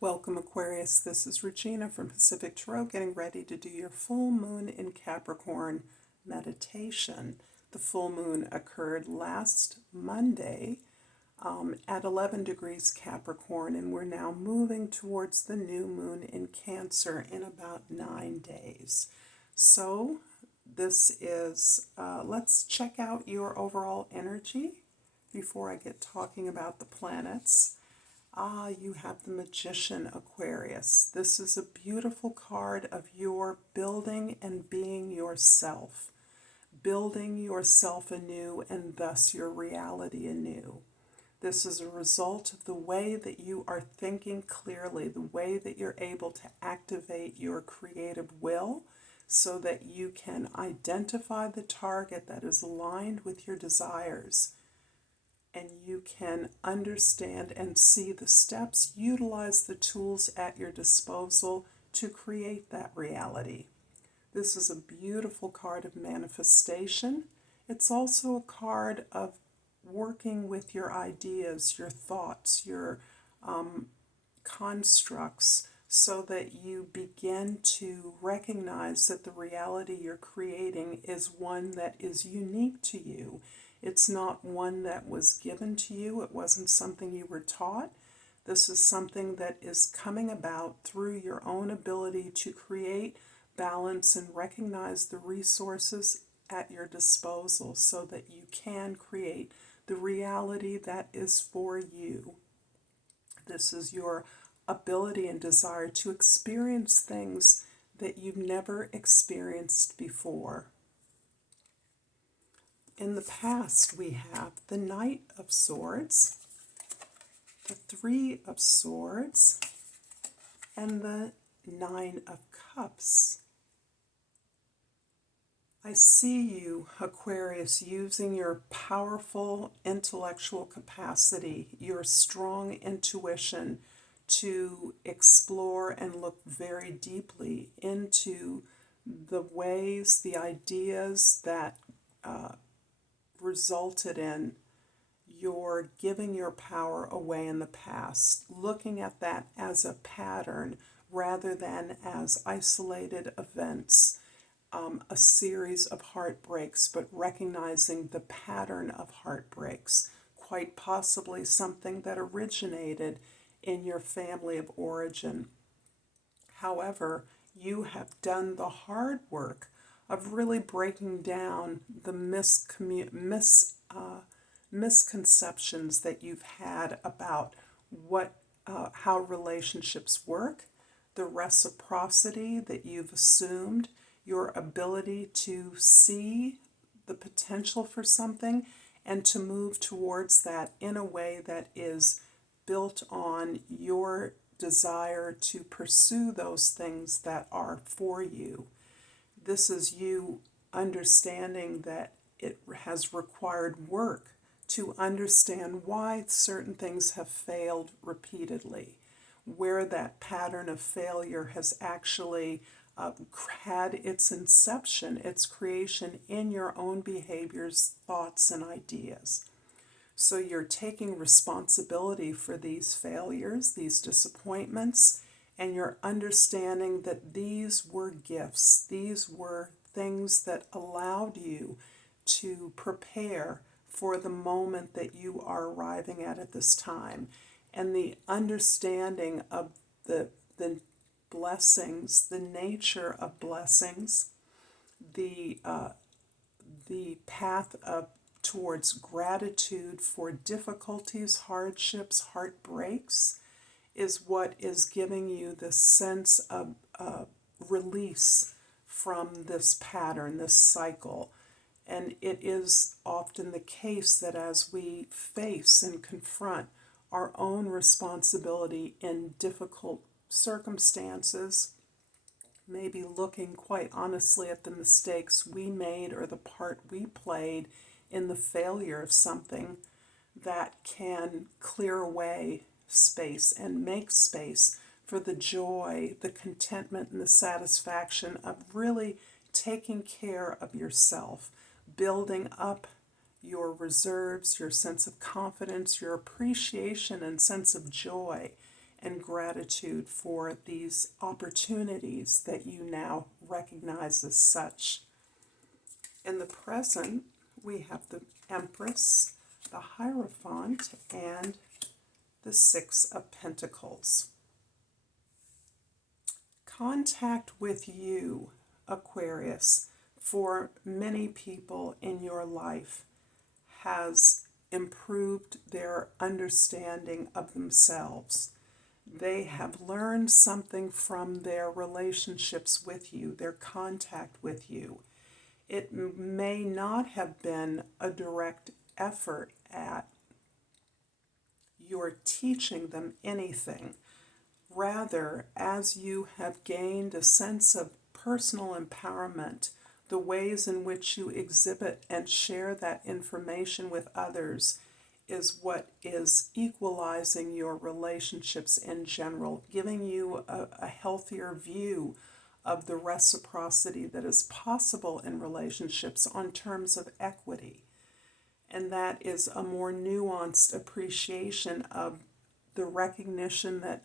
Welcome, Aquarius. This is Regina from Pacific Tarot, getting ready to do your full moon in Capricorn meditation. The full moon occurred last Monday at 11 degrees Capricorn, and we're now moving towards the new moon in Cancer in about 9 days. So this is, let's check out your overall energy before I get talking about the planets. You have the Magician, Aquarius. This is a beautiful card of your building and being yourself. Building yourself anew and thus your reality anew. This is a result of the way that you are thinking clearly, the way that you're able to activate your creative will so that you can identify the target that is aligned with your desires. And you can understand and see the steps, utilize the tools at your disposal to create that reality. This is a beautiful card of manifestation. It's also a card of working with your ideas, your thoughts, your constructs, so that you begin to recognize that the reality you're creating is one that is unique to you. It's not one that was given to you. It wasn't something you were taught. This is something that is coming about through your own ability to create balance and recognize the resources at your disposal so that you can create the reality that is for you. This is your ability and desire to experience things that you've never experienced before. In the past, we have the Knight of Swords, the Three of Swords, and the Nine of Cups. I see you, Aquarius, using your powerful intellectual capacity, your strong intuition to explore and look very deeply into the ways, the ideas that resulted in your giving your power away in the past, looking at that as a pattern rather than as isolated events, a series of heartbreaks, but recognizing the pattern of heartbreaks, quite possibly something that originated in your family of origin. However, you have done the hard work of really breaking down the misconceptions that you've had about how relationships work, the reciprocity that you've assumed, your ability to see the potential for something and to move towards that in a way that is built on your desire to pursue those things that are for you. This is you understanding that it has required work to understand why certain things have failed repeatedly, where that pattern of failure has actually had its inception, its creation in your own behaviors, thoughts, and ideas. So you're taking responsibility for these failures, these disappointments, and you're understanding that these were gifts. These were things that allowed you to prepare for the moment that you are arriving at this time. And the understanding of the blessings, the nature of blessings, the path towards gratitude for difficulties, hardships, heartbreaks, is what is giving you this sense of release from this pattern, this cycle. And it is often the case that as we face and confront our own responsibility in difficult circumstances, maybe looking quite honestly at the mistakes we made or the part we played in the failure of something, that can clear away space and make space for the joy, the contentment, and the satisfaction of really taking care of yourself, building up your reserves, your sense of confidence, your appreciation and sense of joy, and gratitude for these opportunities that you now recognize as such. In the present, we have the Empress, the Hierophant, and the Six of Pentacles. Contact with you, Aquarius, for many people in your life has improved their understanding of themselves. They have learned something from their relationships with you, their contact with you. It may not have been a direct effort at your teaching them anything. Rather, as you have gained a sense of personal empowerment, the ways in which you exhibit and share that information with others is what is equalizing your relationships in general, giving you a healthier view of the reciprocity that is possible in relationships on terms of equity. And that is a more nuanced appreciation of the recognition that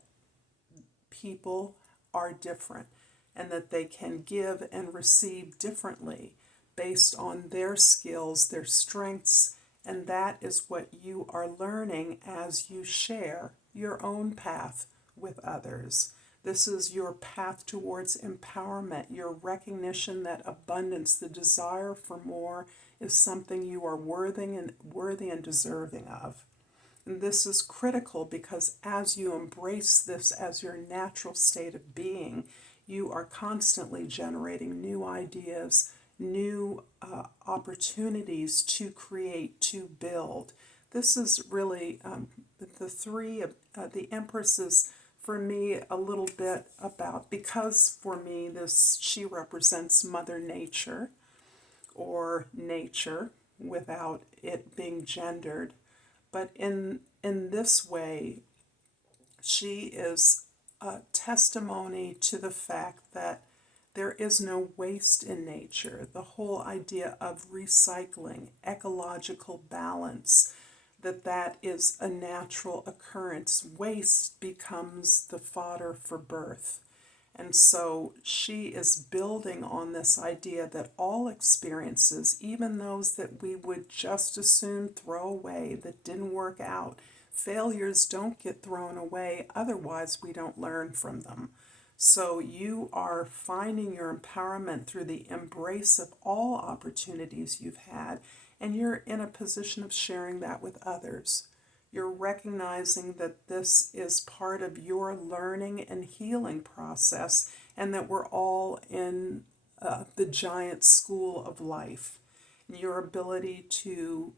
people are different and that they can give and receive differently based on their skills, their strengths, and that is what you are learning as you share your own path with others. This is your path towards empowerment, your recognition that abundance, the desire for more, is something you are worthy and deserving of. And this is critical because as you embrace this as your natural state of being, you are constantly generating new ideas, new opportunities to create, to build. This is really the three of the Empress is, for me, a little bit about, because for me she represents Mother Nature, or nature without it being gendered. But in this way, she is a testimony to the fact that there is no waste in nature. The whole idea of recycling, ecological balance, that is a natural occurrence. Waste becomes the fodder for birth. And so she is building on this idea that all experiences, even those that we would just as soon throw away, that didn't work out, failures don't get thrown away, otherwise we don't learn from them. So you are finding your empowerment through the embrace of all opportunities you've had, and you're in a position of sharing that with others. You're recognizing that this is part of your learning and healing process, and that we're all in the giant school of life. Your ability to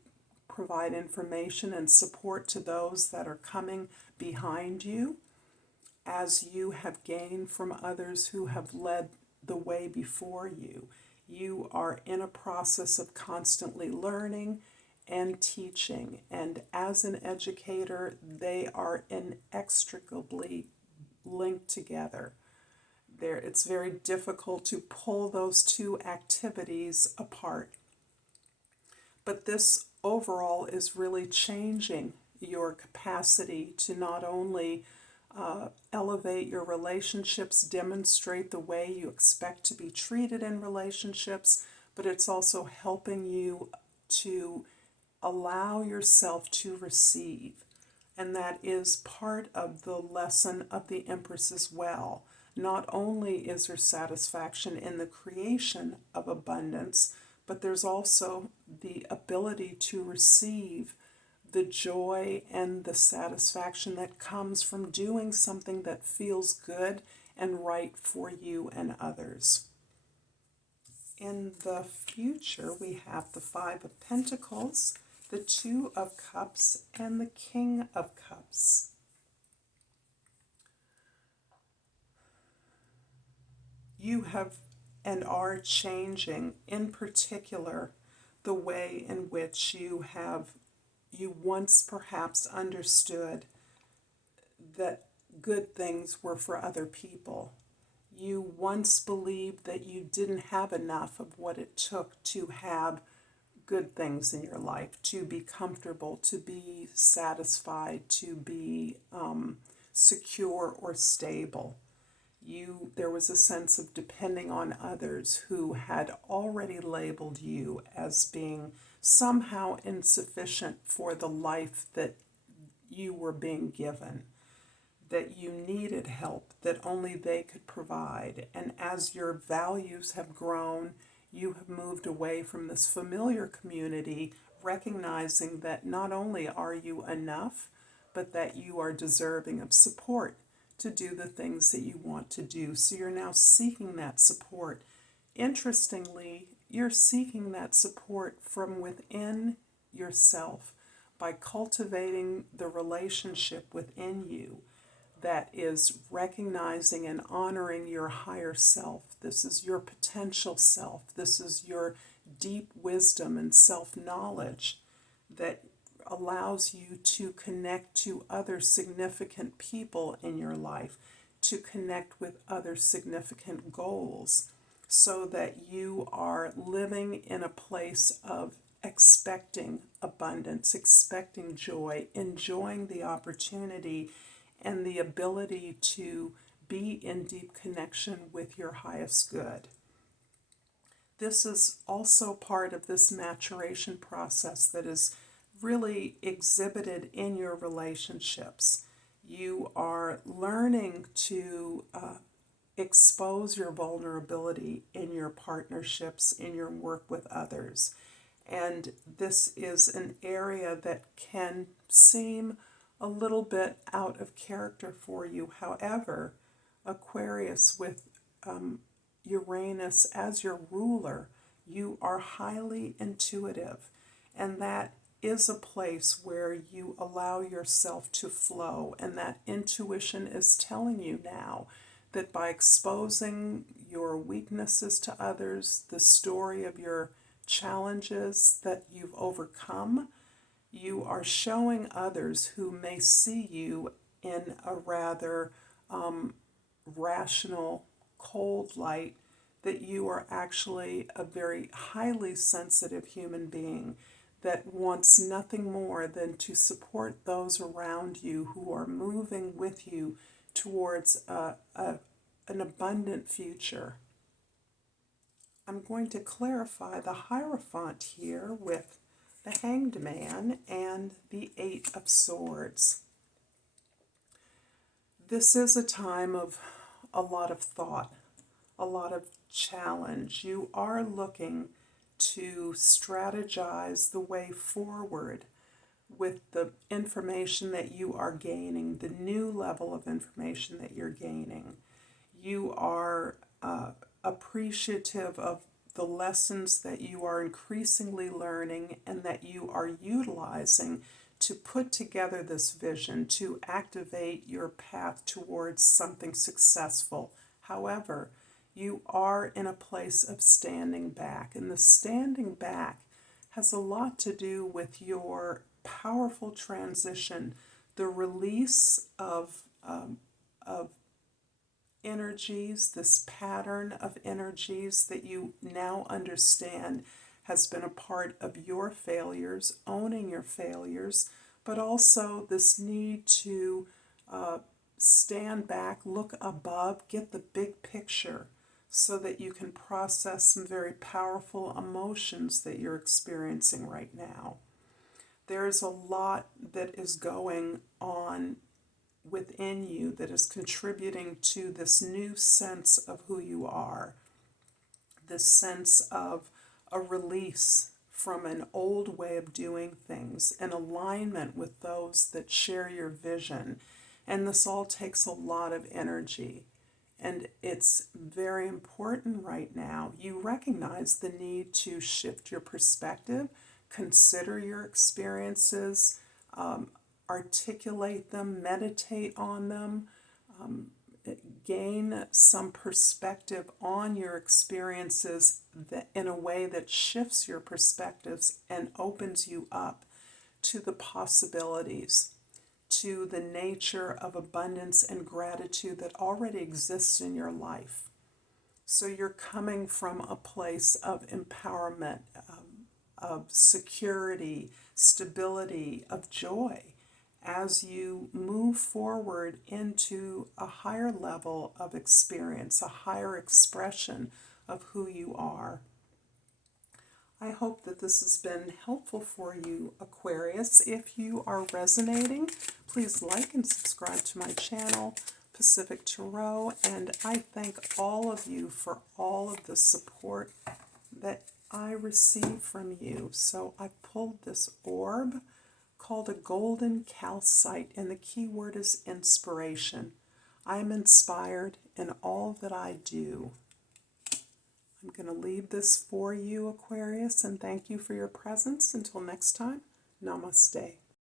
provide information and support to those that are coming behind you, as you have gained from others who have led the way before you. You are in a process of constantly learning and teaching, and as an educator, they are inextricably linked together. It's very difficult to pull those two activities apart. But this overall is really changing your capacity to not only elevate your relationships, demonstrate the way you expect to be treated in relationships, but it's also helping you to allow yourself to receive. And that is part of the lesson of the Empress as well. Not only is there satisfaction in the creation of abundance, but there's also the ability to receive the joy and the satisfaction that comes from doing something that feels good and right for you and others. In the future, we have the Five of Pentacles, the Two of Cups, and the King of Cups. You have and are changing, in particular, the way in which you once perhaps understood that good things were for other people. You once believed that you didn't have enough of what it took to have good things in your life, to be comfortable, to be satisfied, to be secure or stable. There was a sense of depending on others who had already labeled you as being somehow insufficient for the life that you were being given, that you needed help, that only they could provide. And as your values have grown, you have moved away from this familiar community, recognizing that not only are you enough, but that you are deserving of support to do the things that you want to do. So you're now seeking that support. Interestingly, you're seeking that support from within yourself by cultivating the relationship within you that is recognizing and honoring your higher self. This is your potential self. This is your deep wisdom and self-knowledge that allows you to connect to other significant people in your life, to connect with other significant goals, so that you are living in a place of expecting abundance, expecting joy, enjoying the opportunity and the ability to be in deep connection with your highest good. This is also part of this maturation process that is really exhibited in your relationships. You are learning to expose your vulnerability in your partnerships, in your work with others. And this is an area that can seem a little bit out of character for you. However, Aquarius, with Uranus as your ruler, you are highly intuitive, and that is a place where you allow yourself to flow, and that intuition is telling you now that by exposing your weaknesses to others, the story of your challenges that you've overcome, you are showing others who may see you in a rather rational, cold light that you are actually a very highly sensitive human being that wants nothing more than to support those around you who are moving with you towards an abundant future. I'm going to clarify the Hierophant here with the Hanged Man and the Eight of Swords. This is a time of a lot of thought, a lot of challenge. You are looking to strategize the way forward with the information that you are gaining, the new level of information that you're gaining. You are appreciative of the lessons that you are increasingly learning and that you are utilizing to put together this vision, to activate your path towards something successful. However, you are in a place of standing back, and the standing back has a lot to do with your powerful transition, the release of energies, this pattern of energies that you now understand has been a part of your failures, owning your failures, but also this need to stand back, look above, get the big picture so that you can process some very powerful emotions that you're experiencing right now. There's a lot that is going on within you that is contributing to this new sense of who you are, this sense of a release from an old way of doing things, an alignment with those that share your vision. And this all takes a lot of energy. And it's very important right now. You recognize the need to shift your perspective, consider your experiences, articulate them, meditate on them, gain some perspective on your experiences in a way that shifts your perspectives and opens you up to the possibilities, to the nature of abundance and gratitude that already exists in your life. So you're coming from a place of empowerment, of security, stability, of joy. as you move forward into a higher level of experience, a higher expression of who you are. I hope that this has been helpful for you, Aquarius. If you are resonating, please like and subscribe to my channel, Pacific Tarot, and I thank all of you for all of the support that I receive from you. So I pulled this orb called a golden calcite, and the key word is inspiration. I am inspired in all that I do. I'm going to leave this for you, Aquarius, and thank you for your presence. Until next time, Namaste.